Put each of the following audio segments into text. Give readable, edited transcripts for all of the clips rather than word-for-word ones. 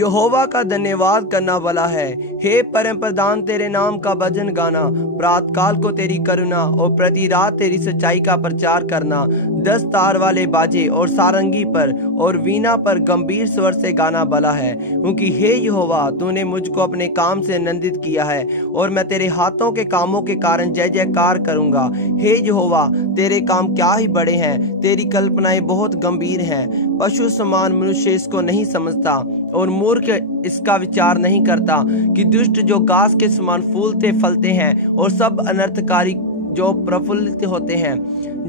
यहोवा का धन्यवाद करना भला है। हे परम प्रधान, तेरे नाम का भजन गाना, प्रातःकाल को तेरी करुणा और प्रति रात तेरी सच्चाई का प्रचार करना। 10 तार वाले बाजे और सारंगी पर और वीणा पर गंभीर स्वर से गाना भला है। क्योंकि हे यहोवा, तूने मुझको अपने काम से आनंदित किया है और मैं तेरे हाथों के कामों के कारण जय जयकार करूंगा। हे यहोवा, तेरे काम क्या ही बड़े हैं, तेरी कल्पनाएं बहुत गंभीर हैं। पशु समान मनुष्य इसको नहीं समझता और मूर्ख इसका विचार नहीं करता कि दुष्ट जो घास के समान फूलते फलते हैं और सब अनर्थकारी जो प्रफुल्लित होते हैं,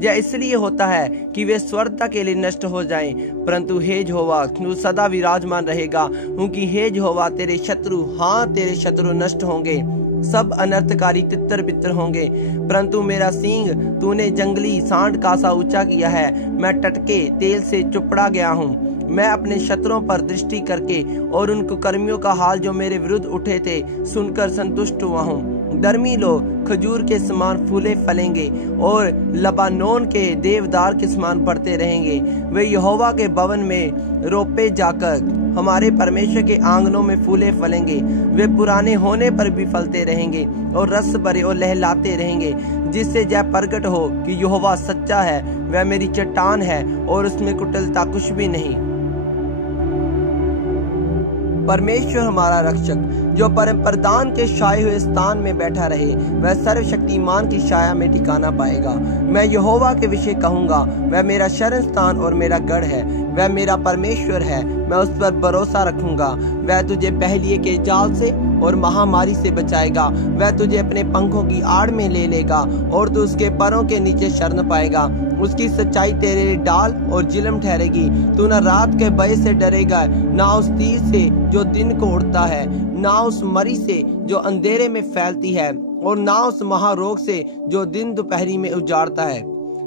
यह इसलिए होता है कि वे स्वर्गता के लिए नष्ट हो जाएं। परंतु हे यहोवा, तू सदा विराजमान रहेगा। क्योंकि हे यहोवा, तेरे शत्रु नष्ट होंगे, सब अनर्थकारी तितर बितर होंगे। परंतु मेरा सींग तूने जंगली सांड का सा ऊंचा किया है। मैं टटके तेल से चुपड़ा गया हूँ। मैं अपने शत्रुओं पर दृष्टि करके और उन कुकर्मियों का हाल जो मेरे विरुद्ध उठे थे सुनकर संतुष्ट हुआ हूँ। धर्मी लोग खजूर के समान फूले फलेंगे और लबानोन के देवदार के समान बढ़ते रहेंगे। वे यहोवा के भवन में रोपे जाकर हमारे परमेश्वर के आंगनों में फूले फलेंगे। वे पुराने होने पर भी फलते रहेंगे और रस भरे और लहलाते रहेंगे, जिससे यह प्रगट हो कि यहोवा सच्चा है, वह मेरी चट्टान है और उसमें कुटिलता कुछ भी नहीं। परमेश्वर हमारा रक्षक जो परम प्रधान के छाए हुए स्थान में बैठा रहे, वह सर्वशक्तिमान की छाया में ठिकाना पाएगा। मैं यहोवा के विषय कहूंगा, वह मेरा शरण स्थान और मेरा गढ़ है। वह मेरा परमेश्वर है, मैं उस पर भरोसा रखूंगा। वह तुझे पहलिए के जाल से और महामारी से बचाएगा। वह तुझे अपने पंखों की आड़ में ले लेगा और तू उसके पैरों के नीचे शरण पाएगा। उसकी सच्चाई तेरे लिए डाल और जिलम ठहरेगी। तू न रात के भय से डरेगा, ना उस तीर से जो दिन को उड़ता है, ना उस मरी से जो अंधेरे में फैलती है, और ना उस महारोग से जो दिन दोपहरी में उजाड़ता है।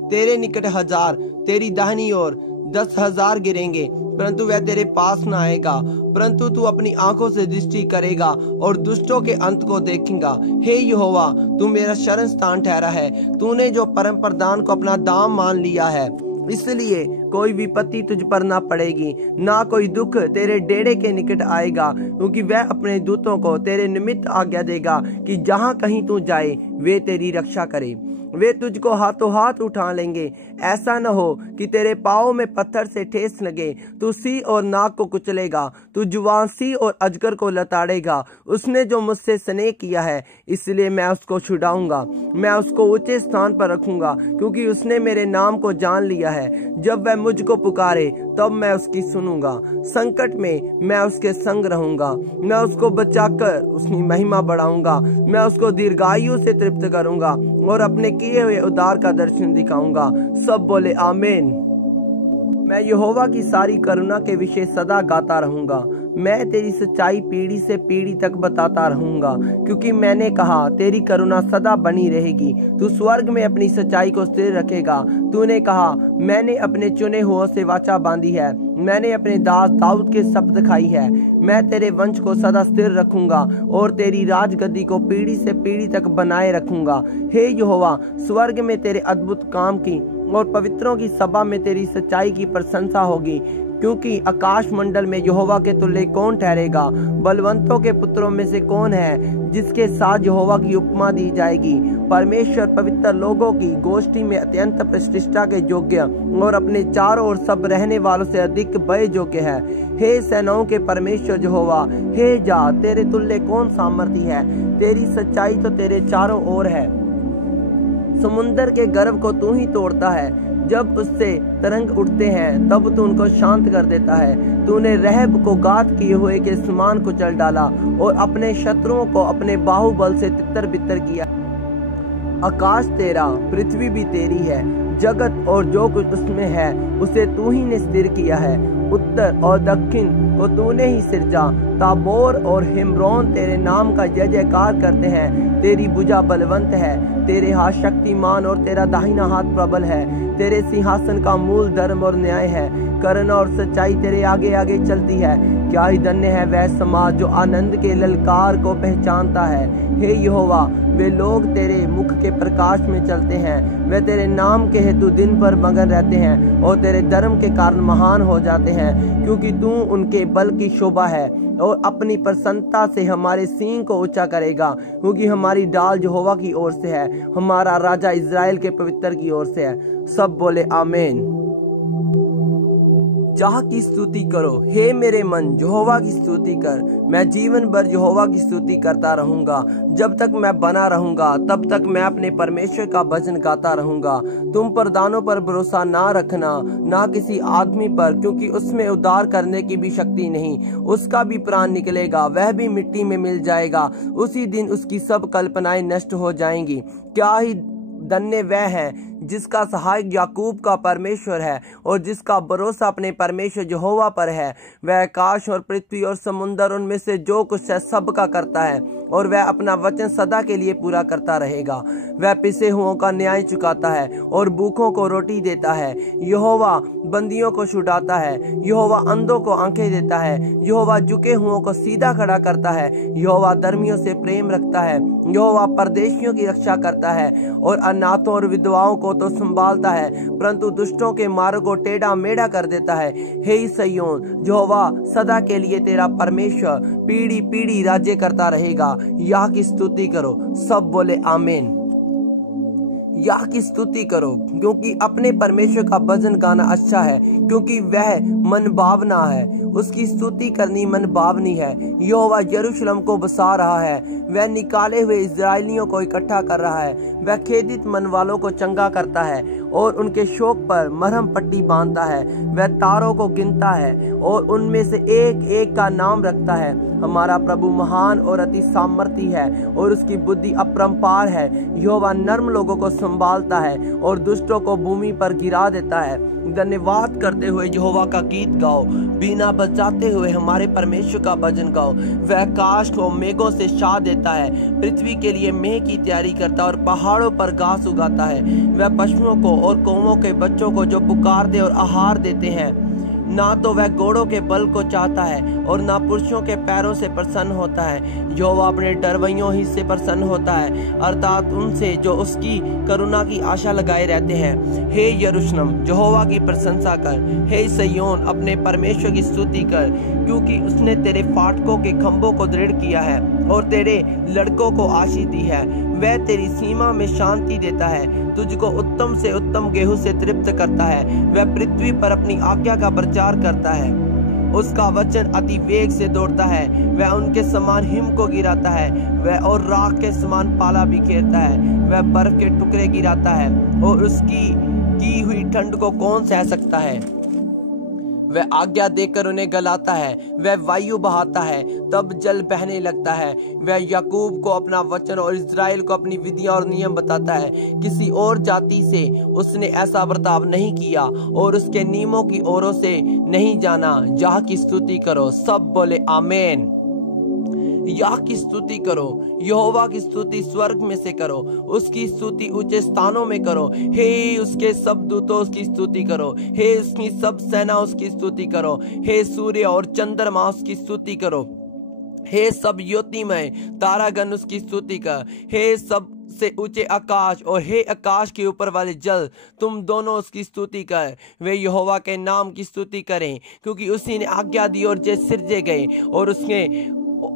तेरे निकट 1000 तेरी दाहिनी ओर 10,000 गिरेंगे, परंतु वह तेरे पास न आएगा। परंतु तू अपनी आंखों से दृष्टि करेगा और दुष्टों के अंत को देखेगा। हे यहोवा, तू मेरा शरण स्थान ठहरा है। तूने जो परम प्रधान को अपना दाम मान लिया है, इसलिए कोई विपत्ति तुझ पर ना पड़ेगी, ना कोई दुख तेरे डेरे के निकट आएगा। क्योंकि वह अपने दूतों को तेरे निमित्त आज्ञा देगा कि जहाँ कहीं तू जाए वे तेरी रक्षा करे। वे तुझको हाथों हाथ उठा लेंगे, ऐसा न हो कि तेरे पाँव में पत्थर से ठेस लगे। तू सी और नाक को कुचलेगा, तू जुबान सी और अजगर को लताड़ेगा। उसने जो मुझसे स्नेह किया है, इसलिए मैं उसको छुड़ाऊंगा। मैं उसको ऊंचे स्थान पर रखूंगा, क्योंकि उसने मेरे नाम को जान लिया है। जब वह मुझको पुकारे, तब मैं उसकी सुनूंगा। संकट में मैं उसके संग रहूंगा। मैं उसको बचाकर उसकी महिमा बढ़ाऊंगा। मैं उसको दीर्घायु से तृप्त करूंगा और अपने किए हुए उद्धार का दर्शन दिखाऊंगा। सब बोले आमीन। मैं यहोवा की सारी करुणा के विषय सदा गाता रहूंगा। मैं तेरी सच्चाई पीढ़ी से पीढ़ी तक बताता रहूंगा, क्योंकि मैंने कहा तेरी करुणा सदा बनी रहेगी। तू स्वर्ग में अपनी सच्चाई को स्थिर रखेगा। तूने कहा, मैंने अपने चुने हुओं से वाचा बांधी है। मैंने अपने दास दाऊद के शपथ खाई है। मैं तेरे वंश को सदा स्थिर रखूंगा और तेरी राजगद्दी को पीढ़ी से पीढ़ी तक बनाए रखूंगा। हे यहोवा, स्वर्ग में तेरे अद्भुत काम की और पवित्रों की सभा में तेरी सच्चाई की प्रशंसा होगी। क्योंकि आकाश मंडल में यहोवा के तुल्य कौन ठहरेगा? बलवंतों के पुत्रों में से कौन है जिसके साथ यहोवा की उपमा दी जाएगी? परमेश्वर पवित्र लोगों की गोष्ठी में अत्यंत प्रतिष्ठा के योग्य और अपने चारों ओर सब रहने वालों से अधिक भय योग्य है। हे सेनाओं के परमेश्वर यहोवा, हे जा, तेरे तुल्य कौन सामर्थी है? तेरी सच्चाई तो तेरे चारों ओर है। समुद्र के गर्भ को तू ही तोड़ता है। जब उससे तरंग उठते हैं, तब तू उनको शांत कर देता है। तूने रहब को गात किए हुए के समान कुचल डाला और अपने शत्रुओं को अपने बाहुबल से तितर बितर किया। आकाश तेरा, पृथ्वी भी तेरी है। जगत और जो कुछ उसमें है, उसे तू ही ने स्थिर किया है। उत्तर और दक्षिण को तूने ही सिरजा। ताबोर और हिमरोन तेरे नाम का जय जयकार करते हैं। तेरी भुजा बलवंत है, तेरे हाथ शक्तिमान और तेरा दाहिना हाथ प्रबल है। तेरे सिंहासन का मूल धर्म और न्याय है। करुणा और सच्चाई तेरे आगे आगे चलती है। क्या ही धन्य है वह समाज जो आनंद के ललकार को पहचानता है। हे यहोवा, वे लोग तेरे मुख के प्रकाश में चलते हैं, वे तेरे नाम के हेतु दिन भर मगन रहते हैं और तेरे धर्म के कारण महान हो जाते हैं, क्योंकि तू उनके बल की शोभा है और अपनी प्रसन्नता से हमारे सींग को ऊंचा करेगा, क्योंकि हमारी डाल यहोवा की ओर से है, हमारा राजा इज़राइल के पवित्र की ओर से है। सब बोले आमीन। यहोवा की स्तुति करो, हे मेरे मन यहोवा की स्तुति कर। मैं जीवन भर यहोवा की स्तुति करता रहूंगा। जब तक मैं बना रहूंगा तब तक मैं अपने परमेश्वर का भजन गाता रहूंगा। तुम प्रधानों पर भरोसा ना रखना, ना किसी आदमी पर, क्योंकि उसमें उद्धार करने की भी शक्ति नहीं। उसका भी प्राण निकलेगा, वह भी मिट्टी में मिल जाएगा। उसी दिन उसकी सब कल्पनाएं नष्ट हो जाएंगी। क्या ही धन्य वह है जिसका सहायक याकूब का परमेश्वर है और जिसका भरोसा अपने परमेश्वर यहोवा पर है। वह आकाश और पृथ्वी और समुद्र, उनमें से जो कुछ है सब का करता है, और वह अपना वचन सदा के लिए पूरा करता रहेगा। वह पिसे हुओं का न्याय चुकाता है और भूखों को रोटी देता है। यहोवा बंदियों को छुड़ाता है। यहोवा अंधों को आंखें देता है। यहोवा झुके हुओं को सीधा खड़ा करता है। यहोवा धर्मियों से प्रेम रखता है। यहोवा परदेशियों की रक्षा करता है और अनाथों और विधवाओं को तो संभालता है, परंतु दुष्टों के मार्ग को टेढ़ा मेढ़ा कर देता है। हे सिय्योन, यहोवा सदा के लिए तेरा परमेश्वर पीढ़ी पीढ़ी राज्य करता रहेगा। यह की स्तुति करो। सब बोले आमीन। यह की स्तुति करो, क्योंकि अपने परमेश्वर का भजन गाना अच्छा है, क्योंकि वह मन भावना है। उसकी स्तुति करनी मन भावनी है। यहोवा यरूशलेम को बसा रहा है। वह निकाले हुए इस्राएलियों को इकट्ठा कर रहा है। वह खेदित मन वालों को चंगा करता है और उनके शोक पर मरहम पट्टी बांधता है। वह तारों को गिनता है और उनमें से एक एक का नाम रखता है। हमारा प्रभु महान और अति सामर्थी है और उसकी बुद्धि अपरंपार है। यहोवा नर्म लोगों को संभालता है और दुष्टों को भूमि पर गिरा देता है। धन्यवाद करते हुए यहोवा का गीत गाओ, बीना बजाते हुए हमारे परमेश्वर का भजन गाओ। वह आकाश को मेघों से छा देता है, पृथ्वी के लिए मेह की तैयारी करता है और पहाड़ों पर घास उगाता है। वह पशुओं को और कौवों के बच्चों को जो पुकारते और आहार देते हैं। ना तो वह घोड़ों के बल को चाहता है और ना पुरुषों के पैरों से प्रसन्न होता है। यहोवा अपने डरवइयों ही से प्रसन्न होता है, अर्थात उनसे जो उसकी करुणा की आशा लगाए रहते हैं। हे यरूशलेम, यहोवा की प्रशंसा कर। हे सिय्योन, अपने परमेश्वर की स्तुति कर, क्योंकि उसने तेरे फाटकों के खंभों को दृढ़ किया है और तेरे लड़कों को आशीष दी है। वह तेरी सीमा में शांति देता है, तुझको उत्तम से उत्तम गेहूं से तृप्त करता है। वह पृथ्वी पर अपनी आज्ञा का प्रचार करता है। उसका वचन अति वेग से दौड़ता है। वह उनके समान हिम को गिराता है, वह और राख के समान पाला बिखेरता है। वह बर्फ के टुकड़े गिराता है और उसकी की हुई ठंड को कौन सह सकता है। वह आज्ञा देकर उन्हें गलाता है। वह वायु बहाता है, तब जल बहने लगता है। वह याकूब को अपना वचन और इज़राइल को अपनी विधियां और नियम बताता है। किसी और जाति से उसने ऐसा बर्ताव नहीं किया और उसके नियमों की ओरों से नहीं जाना। यह की स्तुति करो। सब बोले आमीन। यह की स्तुति करो, यहोवा की स्तुति स्वर्ग में से करो, उसकी स्तुति ऊंचे स्थानों में करो। हे उसके सब दूतों उसकी स्तुति करो, हे उसकी सब सेना उसकी स्तुति करो। हे सूर्य और चंद्रमा उसकी स्तुति करो। हे सब ज्योतिमय तारागण उसकी स्तुति कर। हे सब से ऊंचे आकाश और हे आकाश के ऊपर वाले जल, तुम दोनों उसकी स्तुति कर। वे यहोवा के नाम की स्तुति करें, क्योंकि उसी ने आज्ञा दी और जे सिरजे गए और उसने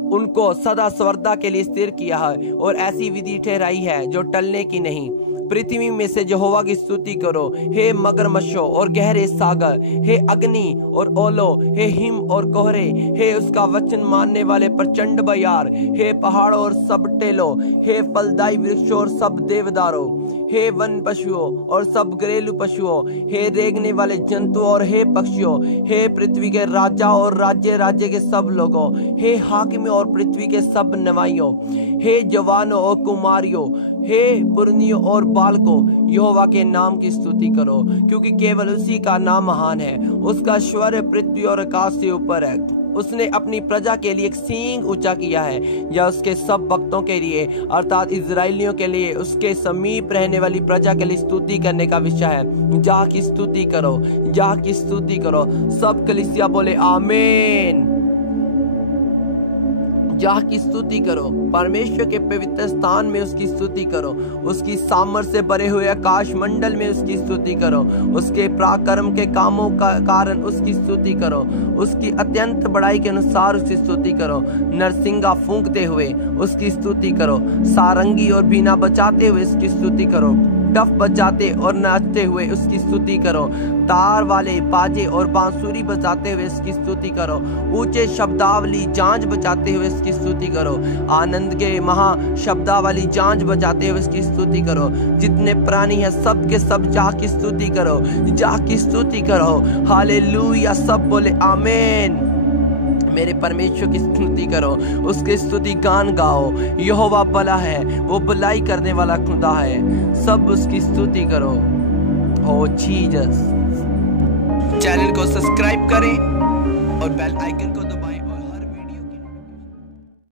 उनको सदा स्वर्दा के लिए स्थिर किया है और ऐसी विधि ठहराई है जो टलने की नहीं। पृथ्वी में से यहोवा की स्तुति करो। हे मगरमच्छों और गहरे सागर, हे अग्नि और ओलो, हे हिम और कोहरे, हे उसका वचन मानने वाले प्रचंड बयार, हे पहाड़ों और सब टेलों, हे फलदायी वृक्षों और सब देवदारों, हे वन पशुओं और सब घरेलू पशुओं, हे रेंगने वाले जंतुओं और हे पक्षियों, हे पृथ्वी के राजा और राज्य के सब लोगों, हे हाकिमों और पृथ्वी के सब नवाइयों, हे जवानों और कुमारियों, हे पुरनियों और बालकों, यहोवा के नाम की स्तुति करो, क्योंकि केवल उसी का नाम महान है। उसका स्वर पृथ्वी और आकाश से ऊपर है। उसने अपनी प्रजा के लिए एक सींग ऊंचा किया है, या उसके सब भक्तों के लिए अर्थात इजराइलियों के लिए, उसके समीप रहने वाली प्रजा के लिए स्तुति करने का विषय है। जा की स्तुति करो, जा की स्तुति करो। सब कलीसिया बोले आमीन। जाह की स्तुति करो, परमेश्वर के पवित्र स्थान में उसकी स्तुति करो, उसकी सामर्थ्य से भरे हुए आकाश मंडल में उसकी स्तुति करो, उसके पराक्रम के कामों का कारण उसकी स्तुति करो, उसकी अत्यंत बड़ाई के अनुसार उसकी स्तुति करो, नरसिंगा फूंकते हुए उसकी स्तुति करो, सारंगी और बीना बजाते हुए उसकी स्तुति करो, डफ बजाते और नाचते हुए उसकी स्तुति करो, तार वाले बाजे और बांसुरी बजाते हुए इसकी स्तुति करो, ऊंचे शब्दावली जांज बजाते हुए इसकी स्तुति करो, आनंद के महा शब्दावली जांज बजाते हुए इसकी स्तुति करो, जितने प्राणी हैं सब के सब जा की स्तुति करो, जा की स्तुति करो। हालेलुया, सब बोले आमीन। मेरे परमेश्वर की स्तुति करो, उसकी स्तुति गान गाओ। यहोवा भला है, वो भलाई करने वाला खुदा है, सब उसकी स्तुति करो। ओ जीसस। चैनल को सब्सक्राइब करें और बेल आइकन को